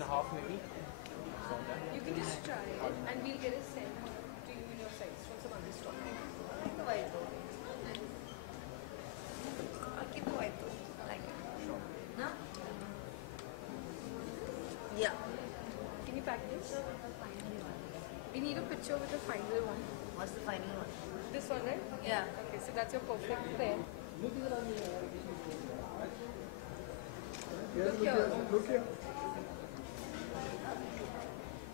1.5 maybe. You can just try it and we'll get it sent to you in your size from some other store. I like the white though. I'll keep the white though. I like it. Sure. No? Yeah. Can you pack this? We need a picture with the final one. What's the final one? This one, right? Yeah. Okay, so that's your perfect pair. Look here. Look here.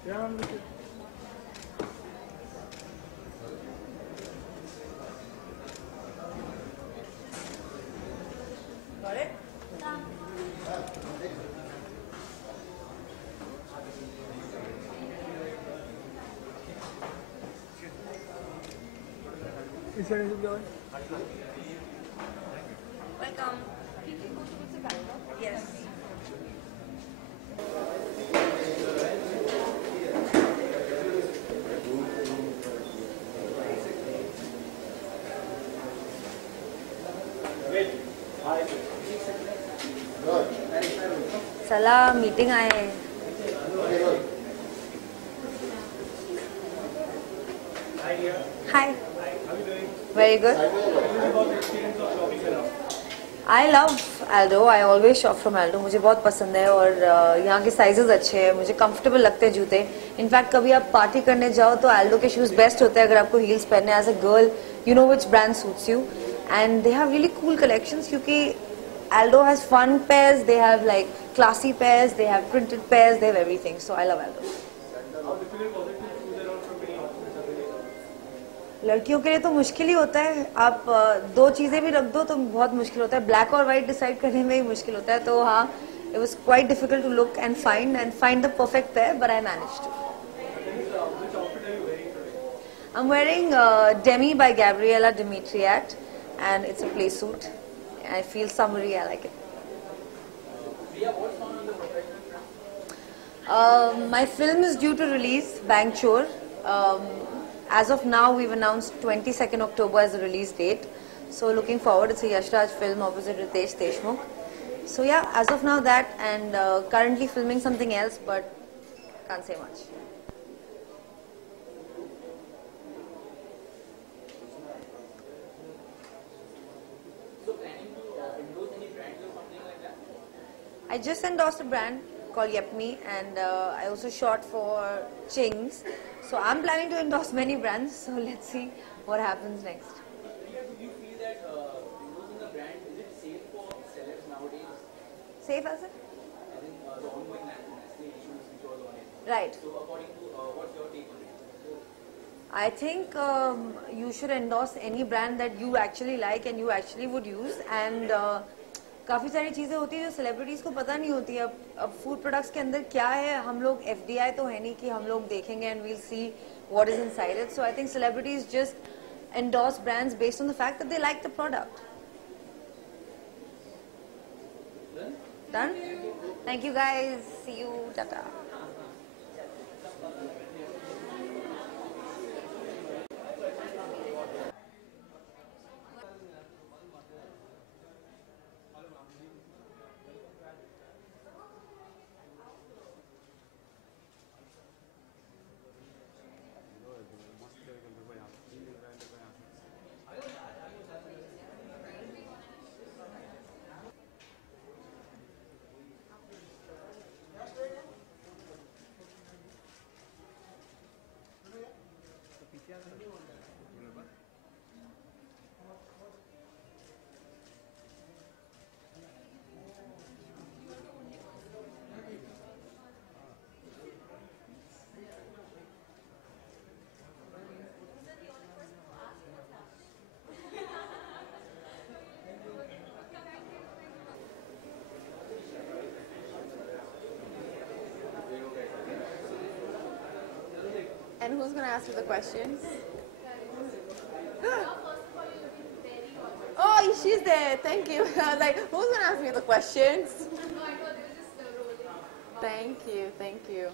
Yeah, look here. Got it? Which one is it going? Welcome. Yes. चला meeting आए हैं. Hi. Very good. I love Aldo. I always shop from Aldo. मुझे बहुत पसंद है और यहाँ के साइजेस अच्छे हैं. मुझे कंफर्टेबल लगते हैं जूते. इनफैक्ट कभी आप पार्टी करने जाओ तो Aldo के शूज बेस्ट होते हैं अगर आपको हील्स पहनने. As a girl you know which brand suits you and they have really cool collections क्योंकि Aldo has fun pairs. They have like classy pairs. They have printed pairs. They have everything. So I love Aldo. लड़कियों के लिए तो मुश्किल ही होता है. आप दो चीजें भी रख दो तो बहुत मुश्किल होता है. ब्लैक और व्हाइट डिसाइड करने में ही मुश्किल होता है. तो हाँ, it was quite difficult to look and find the perfect pair, but I managed to. I'm wearing Demi by Gabriella Dimitriat, and it's a play suit. I feel summery. I like it. My film is due to release, Bang Chor. As of now, we've announced 22nd October as the release date. So looking forward. It's a Yash Raj film opposite Ritesh Deshmukh. So yeah, as of now that, and currently filming something else, but can't say much. So planning to endorse any brands or something like that? I just endorsed a brand called Yepme, and I also shot for Ching's. So I'm planning to endorse many brands. So let's see what happens next. Priya, do you feel that endorsing a brand, is it safe for celebs nowadays? Safe as it? As in the ongoing Nestle issues which was on it. Right. So according to what's your take on it? I think you should endorse any brand that you actually like and you actually would use. And काफ़ी सारी चीज़ें होती है जो celebrities को पता नहीं होती. अब फूड प्रोडक्ट्स के अंदर क्या है, हम लोग FDI तो है नहीं कि हम लोग देखेंगे and we'll see what is inside it. So I think celebrities just endorse brands based on the fact that they like the product. Done? Thank you guys. See you. Tata. And who's going to ask you the questions? Oh, she's there. Thank you. I was like, who's going to ask me the questions? Thank you. Thank you.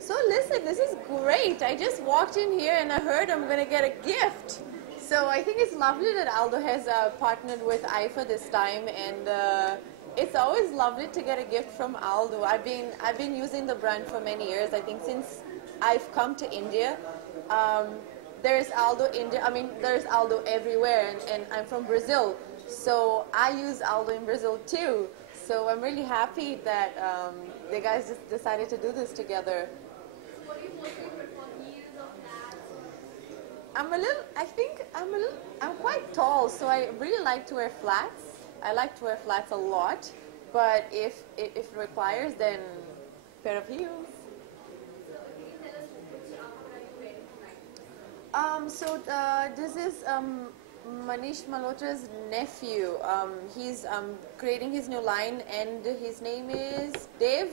So listen, this is great. I just walked in here and I heard I'm going to get a gift. So I think it's lovely that Aldo has partnered with IFA this time, and It's always lovely to get a gift from Aldo. I've been using the brand for many years. I think since I've come to India, there's Aldo India. I mean, there's Aldo everywhere, and I'm from Brazil, so I use Aldo in Brazil too. So I'm really happy that the guys just decided to do this together. What do you mostly prefer, heels or flats? I'm quite tall, so I really like to wear flats. I like to wear flats a lot, but if it requires, then pair of heels. So can you tell us which outfit are you wearing tonight? This is Manish Malhotra's nephew. He's creating his new line, and his name is Dave.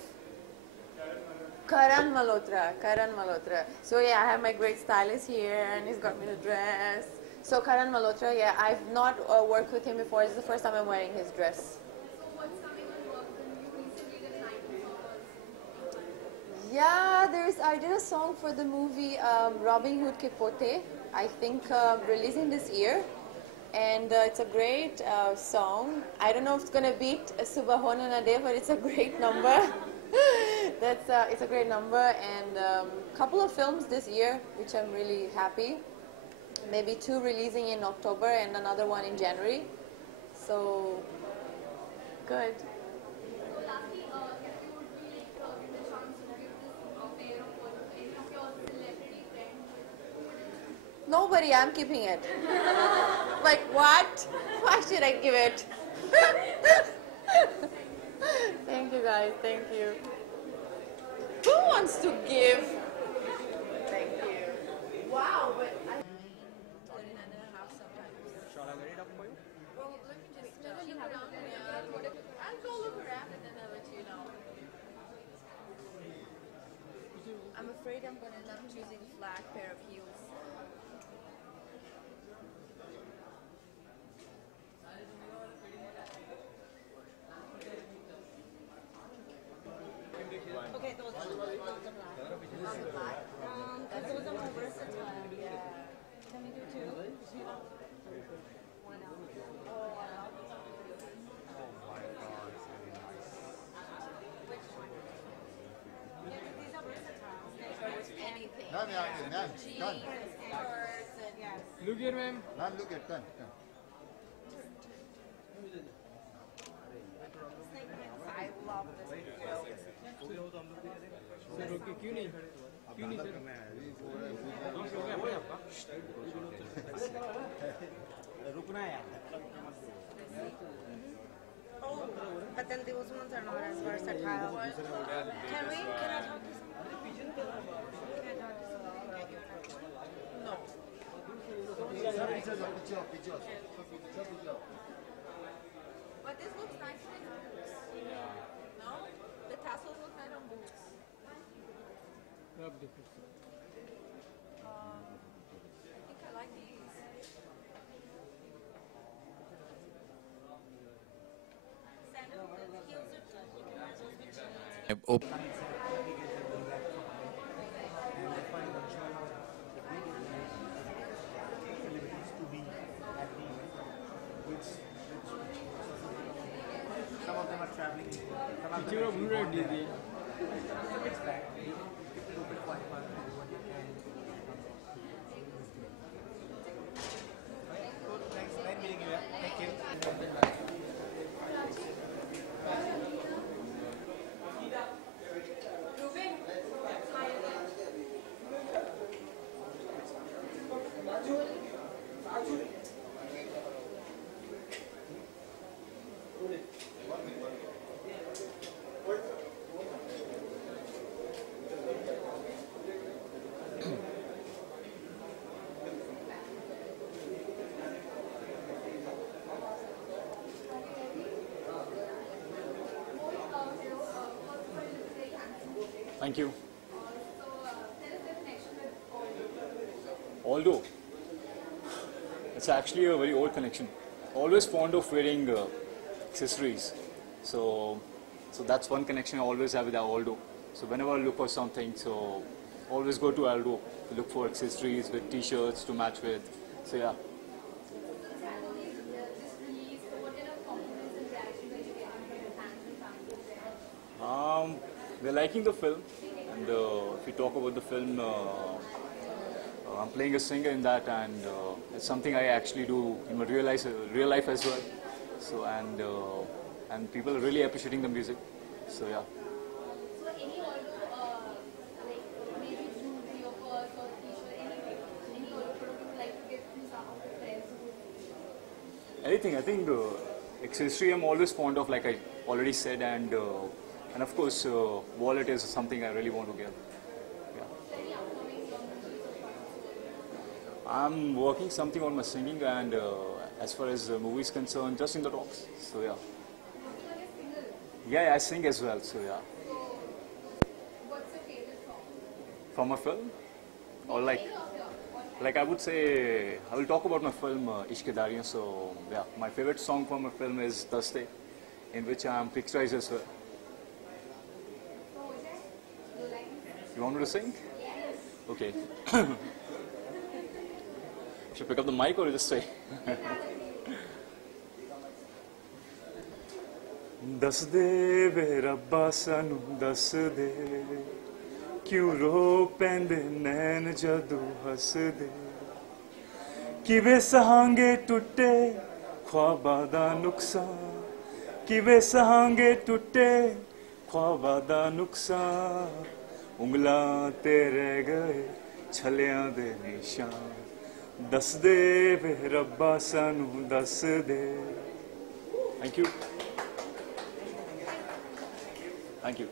Karan Malhotra. Karan Malhotra. So yeah, I have my great stylist here, and he's got me the dress. So Karan Malhotra, yeah, I've not worked with him before. This is the first time I'm wearing his dress. So what's coming on work? You recently did a night song also. Yeah, I did a song for the movie Robin Hood Ke Pote. I think releasing this year, and it's a great song. I don't know if it's gonna beat Subah Ho Na De, but it's a great number. It's a great number, and couple of films this year, which I'm really happy. Maybe 2 releasing in October and another one in January. So good. So lastly, if you would be like given the chance to give this pair of photos to any of your celebrity friends, who would it be? Nobody, I'm keeping it. Like what? Why should I give it? Thank you guys, thank you. Who wants to give? Thank you. Wow, but I... 39 and a half sometimes. Shall I get it up for you? Well, let me just look around. I'll go look around and then I'll let you know. I'm afraid I'm going to end up choosing flat pair of heels. Okay, those are black. Those are more versatile. Yeah. Can we do 2? One out. Which one? These are versatile. Anything. Ma'am, yeah, ma'am, done. Skirts and yes. Look here, ma'am. Ma'am, look at done. I love this. Sir रोके क्यों नहीं sir रुकना है Oh, but then those ones are not as versatile. Can I talk to someone? Can I talk to someone and get you a one? No. Picture. But this looks nice on boots. No? The tassels look nice on boots. अब देखो I think I like these. Sandal heels are good. You can match those with jeans. Some of them are traveling. Some of पीछे them का blue red दीजिए it's back. Open quite fast. Thanks. Nice meeting you. Thank you. Thank you. Aldo, it's actually a very old connection. Always fond of wearing accessories. So that's one connection I always have with Aldo. So whenever I look for something, so always go to Aldo to look for accessories with t-shirts to match with. So yeah. They're liking the film, and if we talk about the film, I'm playing a singer in that, and it's something I actually do in my real life as well. So and people are really appreciating the music. So yeah. So any Aldo, like maybe jewelry or purse or t-shirt, any Aldo product you would like to give to some of your friends who would Anything. I think accessory I'm always fond of, like I already said, and of course wallet is something I really want to give. Yeah. any upcoming movies or products? I'm working something on my singing, and as far as movies concerned, just in the talks. So yeah. Yeah, I sing as well. So yeah. What's your favorite song? From a film, or like I would say, I will talk about my film Ishq Dariyan. So yeah, my favorite song from my film is Daste, in which I am picturized as well. You want me to sing? Yes. Okay. Should I pick up the mic or just say? दस दे वे रब्बा सानू दस दे क्यों रो पैंदे नैन जदू हस दे किवे सहांगे टुटे ख्वाबा दा नुकसान किवे सहांगे टुटे ख्वाबा दा नुकसान उंगलां ते रह गए छलियां दे निशान दस दे वे रब्बा सानू दस दे Thank you. Thank you.